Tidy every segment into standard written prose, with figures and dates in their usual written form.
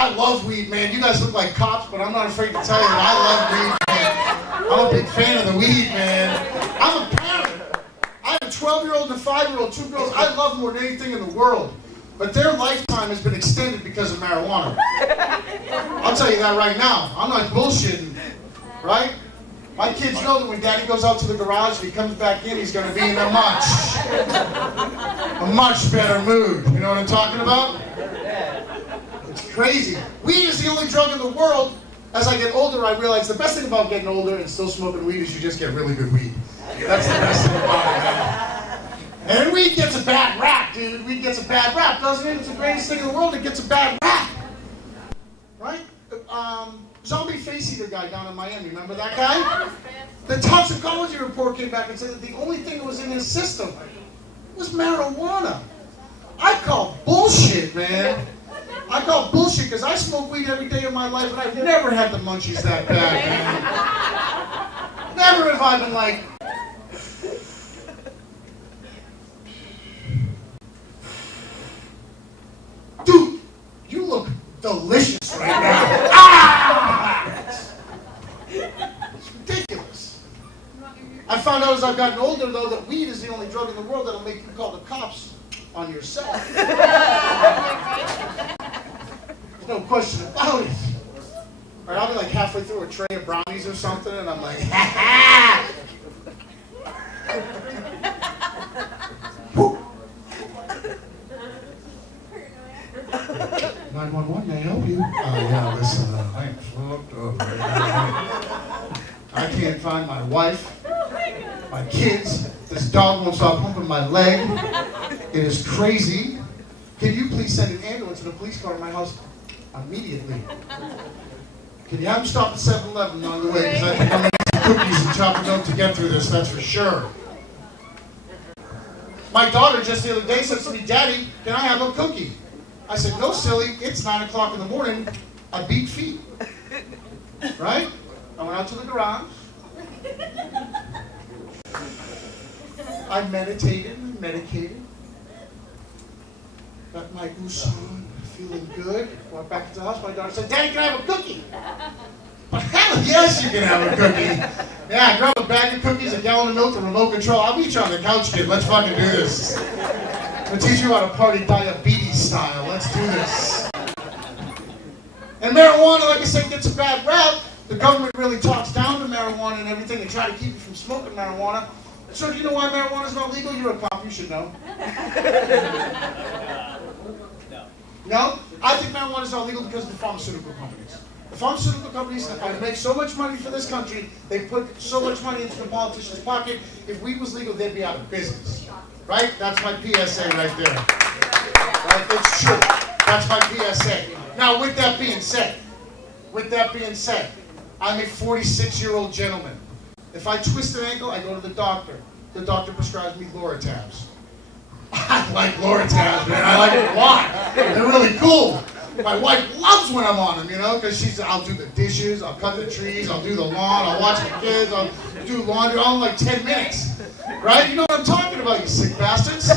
I love weed, man. You guys look like cops, but I'm not afraid to tell you that I love weed, man. I'm a big fan of the weed, man. I'm a parent. I have a 12-year-old and a 5-year-old, 2 girls I love more than anything in the world. But their lifetime has been extended because of marijuana. I'll tell you that right now. I'm not bullshitting, right? My kids know that when Daddy goes out to the garage and he comes back in, he's going to be in a much better mood. You know what I'm talking about? It's crazy. Weed is the only drug in the world. As I get older, I realize the best thing about getting older and still smoking weed is you just get really good weed. That's the best thing about it, man. And weed gets a bad rap, dude. Weed gets a bad rap, doesn't it? It's the greatest thing in the world. It gets a bad rap. Right? Zombie face eater guy down in Miami. Remember that guy? The toxicology report came back and said that the only thing that was in his system was marijuana. I call bullshit, man. I call bullshit because I smoke weed every day of my life and I've never had the munchies that bad, man. Never have I been like, dude, you look delicious right now. Ah! It's ridiculous. I found out as I've gotten older, though, that weed is the only drug in the world that'll make you call the cops on yourself. There's no question about it. Or I'll be like halfway through a tray of brownies or something, and I'm like, ha ha! 911, may I help you? Yeah, listen, I am fucked up. I can't find my wife, my kids. This dog won't stop humping my leg. It is crazy. Can you please send an ambulance and a police car to my house immediately? Can you have them stop at 7-Eleven on the way? Because I think I'm going to need some cookies and chocolate milk to get through this, that's for sure. My daughter just the other day said to me, Daddy, can I have a cookie? I said, no, silly, it's 9 o'clock in the morning. I beat feet. Right? I went out to the garage. I meditated and medicated. Got my goose on, feeling good. Went back to the house. My daughter said, Daddy, can I have a cookie? But hell yes, you can have a cookie. Yeah, grab a bag of cookies, a gallon of milk, a remote control. I'll meet you on the couch, kid. Let's fucking do this. I'm going to teach you how to party diabetes style. Let's do this. And marijuana, like I said, gets a bad rap. The government really talks down to marijuana and everything and try to keep you from smoking marijuana. So do you know why marijuana is not legal? You're a cop, you should know. No? I think marijuana is not legal because of the pharmaceutical companies. The pharmaceutical companies make so much money for this country, they put so much money into the politicians' pocket. If weed was legal, they'd be out of business. Right? That's my PSA right there. Right? It's true. That's my PSA. Now, with that being said, I'm a 46-year-old gentleman. If I twist an ankle, I go to the doctor. The doctor prescribes me Loratabs. I like Loratabs, man. I like them a lot. They're really cool. My wife loves when I'm on them, you know, because I'll do the dishes, I'll cut the trees, I'll do the lawn, I'll watch the kids, I'll do laundry all in like 10 minutes. Right? You know what I'm talking about, you sick bastards.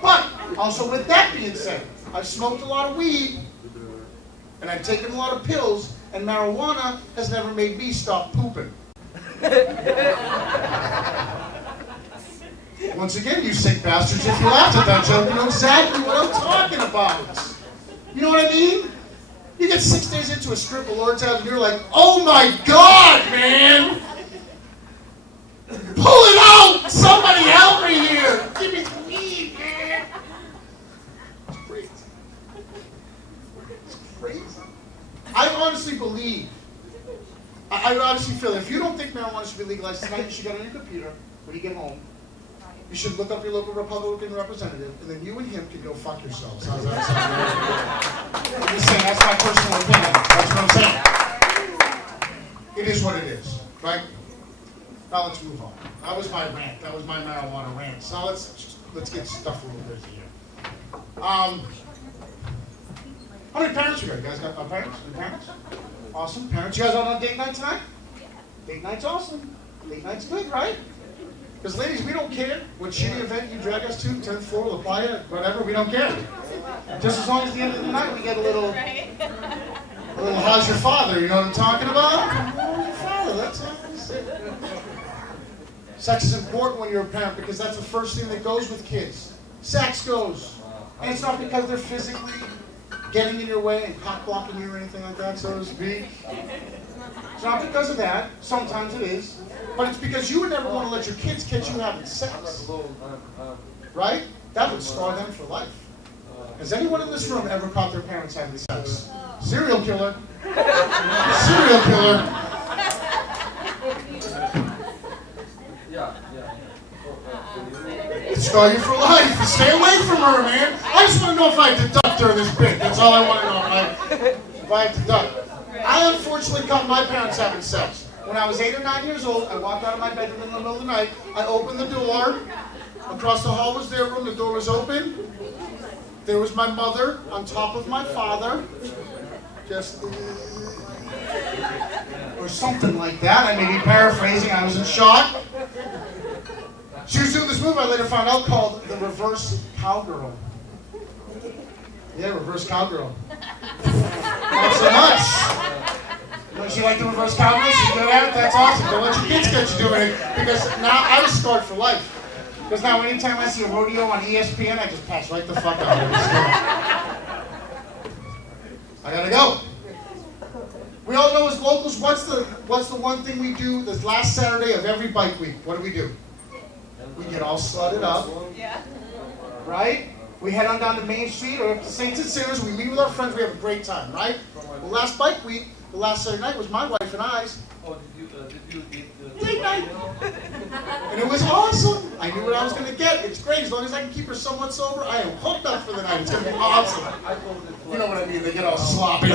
But, also with that being said, I've smoked a lot of weed, and I've taken a lot of pills, and marijuana has never made me stop pooping. Once again, you sick bastards, if you laughed at that joke, you know exactly what I'm talking about. You know what I mean? You get 6 days into a script of Loratabs and you're like, oh my God, man! Pull it out! Somebody help me here! Give me some weed, man! It's crazy. It's crazy. I honestly believe, I honestly feel, if you don't think marijuana should be legalized tonight, you should get on your computer when you get home. You should look up your local Republican representative, and then you and him can go fuck yourselves. How's that sound? I'm just saying, that's my personal opinion. That's what I'm saying. It is what it is, right? Now let's move on. That was my rant. That was my marijuana rant. So now let's get stuff a little bit here. How many parents you got? You guys got parents? Any parents? Awesome. Parents, you guys out on date night tonight? Date night's awesome. Date night's good, right? Because ladies, we don't care what shitty event you drag us to, 10th floor, LaPlaya, whatever, we don't care. Just as long as at the end of the night we get a little how's your father, you know what I'm talking about? How's your father, that's it. Sex is important when you're a parent because that's the first thing that goes with kids. Sex goes. And it's not because they're physically getting in your way and cock blocking you or anything like that, so to speak. It's not because of that. Sometimes it is. But it's because you would never want to let your kids catch you having sex. Right? That would scar them for life. Has anyone in this room ever caught their parents having sex? Serial killer. Serial killer. It'd scar you for life. Stay away from her, man. I just want to know if I deduct her this bit. That's all I want to know. If I have to duck. I unfortunately caught my parents having sex. When I was 8 or 9 years old, I walked out of my bedroom in the middle of the night. I opened the door. Across the hall was their room. The door was open. There was my mother on top of my father. Just... or something like that. I may be paraphrasing. I was in shock. She was doing this move I later found out called the reverse cowgirl. Yeah, reverse cowgirl. Not so much. Don't you like the reverse cowgirl? She's good at it? That's awesome. Don't let your kids get you doing it. Because now I was scarred for life. Because now anytime I see a rodeo on ESPN, I just pass right the fuck out of it. I gotta go. We all know as locals, what's the one thing we do this last Saturday of every bike week? What do? We get all slutted up. Yeah. Right? We head on down to Main Street or up to Saints and Sinners. We meet with our friends. We have a great time, right? The last bike week, the last Saturday night was my wife and I's. Oh, did you get date night? And it was awesome. I knew what I was going to get. It's great. As long as I can keep her somewhat sober, I am hooked up for the night. It's going to be awesome. You know what I mean? They get all sloppy.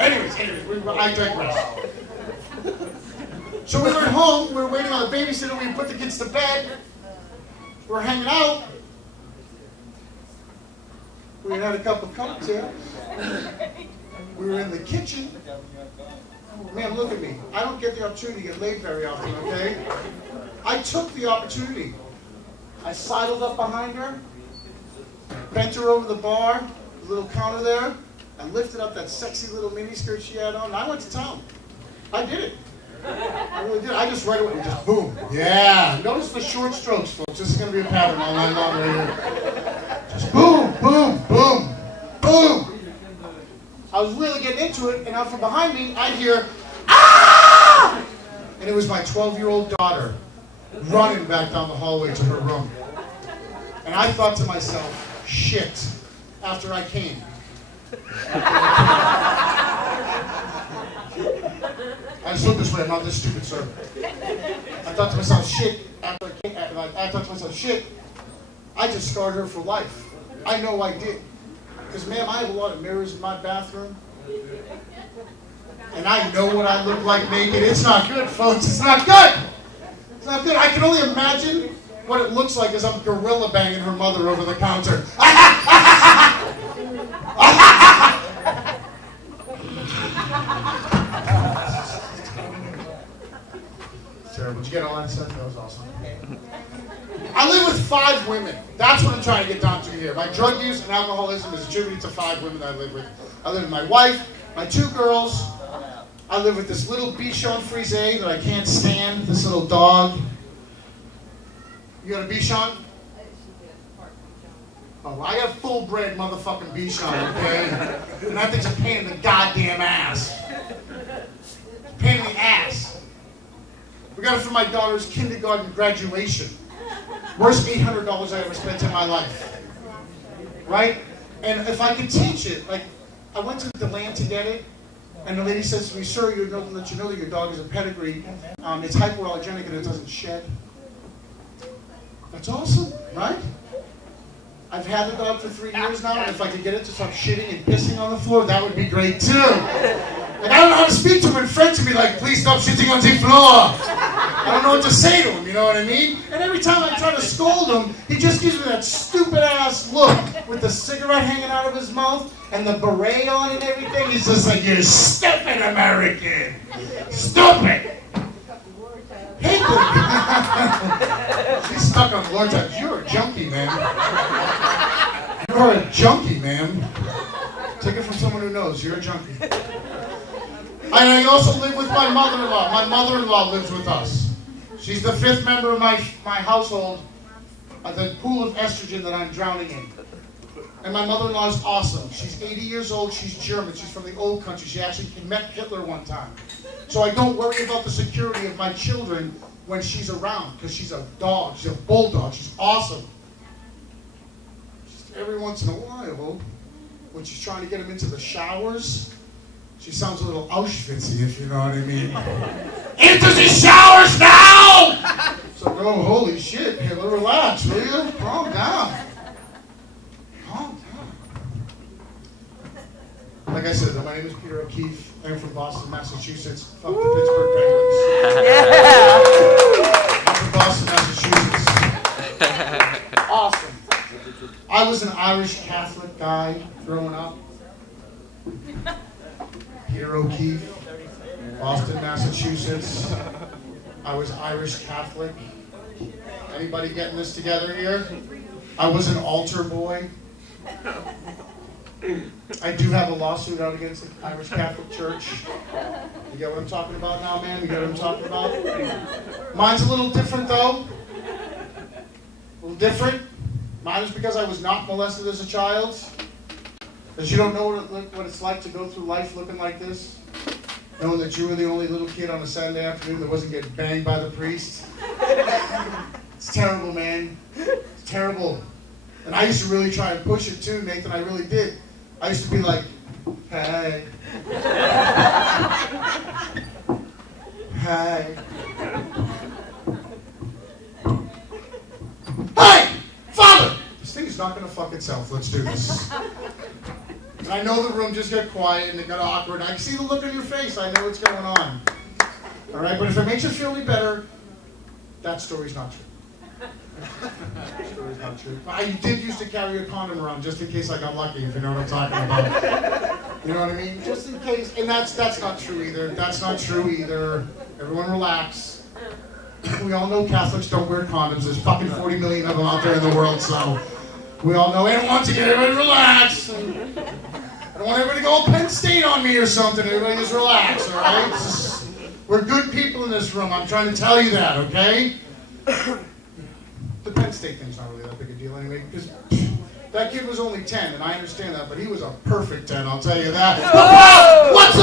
Anyways, I digress. So we were at home, we were waiting on the babysitter, we put the kids to bed, we were hanging out, we had a couple of cocktails, we were in the kitchen. Man, look at me. I don't get the opportunity to get laid very often, okay? I took the opportunity. I sidled up behind her, bent her over the bar, the little counter there, and lifted up that sexy little miniskirt she had on, and I went to town. I did it. I really did. I just right away, just boom. Yeah. Notice the short strokes, folks. This is going to be a pattern all night long right here. Just boom, boom, boom, boom. I was really getting into it, and out from behind me, I hear, ah! And it was my 12-year-old daughter running back down the hallway to her room. And I thought to myself, shit, after I came. I just look this way, I'm not this stupid, sir. I thought to myself, shit, after I came, I thought to myself, shit, I just scarred her for life. I know I did. Because, ma'am, I have a lot of mirrors in my bathroom. And I know what I look like naked. It's not good, folks. It's not good. It's not good. I can only imagine what it looks like as I'm gorilla banging her mother over the counter. Terrible. Did you get all that stuff? That was awesome. I live with 5 women. That's what I'm trying to get down to here. My drug use and alcoholism is attributed to 5 women that I live with. I live with my wife, my 2 girls. I live with this little Bichon Frise that I can't stand, this little dog. You got a Bichon? Oh, I have full-bred motherfucking Bichon, okay? And that thing's a pain in the goddamn ass. Pain in the ass. We got it for my daughter's kindergarten graduation. Worst $800 I ever spent in my life. Right? And if I could teach it, like, I went to the land to get it, and the lady says to me, sir, you know that your dog is a pedigree. It's hypoallergenic and it doesn't shed. That's awesome, right? I've had the dog for 3 years now, and if I could get it to stop shitting and pissing on the floor, that would be great too. And I don't know how to speak to him in French and be like, please stop shitting on the floor. don't know what to say to him, you know what I mean? And every time I try to scold him, he just gives me that stupid-ass look with the cigarette hanging out of his mouth and the beret on and everything. He's just like, you stupid American. Stupid. Hey, she's stuck on Lord times. You're a junkie, man. You're a junkie, man. Take it from someone who knows. You're a junkie. And I also live with my mother-in-law. My mother-in-law lives with us. She's the 5th member of my household. The pool of estrogen that I'm drowning in. And my mother-in-law is awesome. She's 80 years old. She's German. She's from the old country. She actually met Hitler one time. So I don't worry about the security of my children when she's around, because she's a dog. She's a bulldog. She's awesome. Just every once in a while, when she's trying to get them into the showers, she sounds a little Auschwitz-y, if you know what I mean. Into the showers now! So, oh, holy shit, Hitler, relax, will you? Calm down. Calm down. Like I said, my name is Peter O'Keefe. I'm from Boston, Massachusetts. Fuck the Pittsburgh Penguins. Yeah! I'm from Boston, Massachusetts. Awesome. I was an Irish Catholic guy growing up. Peter O'Keefe, Boston, Massachusetts. I was Irish Catholic. Anybody getting this together here? I was an altar boy. I do have a lawsuit out against the Irish Catholic Church. You get what I'm talking about now, man? You get what I'm talking about? Mine's a little different, though. A little different. Mine is because I was not molested as a child. Because you don't know what it's like to go through life looking like this. Knowing that you were the only little kid on a Saturday afternoon that wasn't getting banged by the priest. It's terrible, man. It's terrible. And I used to really try and push it too, Nathan. I really did. I used to be like, hey. Hey. Hey! Father! This thing is not going to fuck itself. Let's do this. And I know the room just got quiet and it got awkward. I can see the look on your face. I know what's going on. All right? But if it makes you feel any better, that story's not true. That story's not true. I did used to carry a condom around just in case I got lucky, if you know what I'm talking about. You know what I mean? Just in case. And that's not true either. That's not true either. Everyone relax. We all know Catholics don't wear condoms. There's fucking 40 million of them out there in the world, so we all know. And once again, everybody relax. I don't want everybody to go all Penn State on me or something. Everybody just relax, all right? We're good people in this room. I'm trying to tell you that, okay? The Penn State thing's not really that big a deal anyway, because that kid was only 10, and I understand that, but he was a perfect 10, I'll tell you that. What's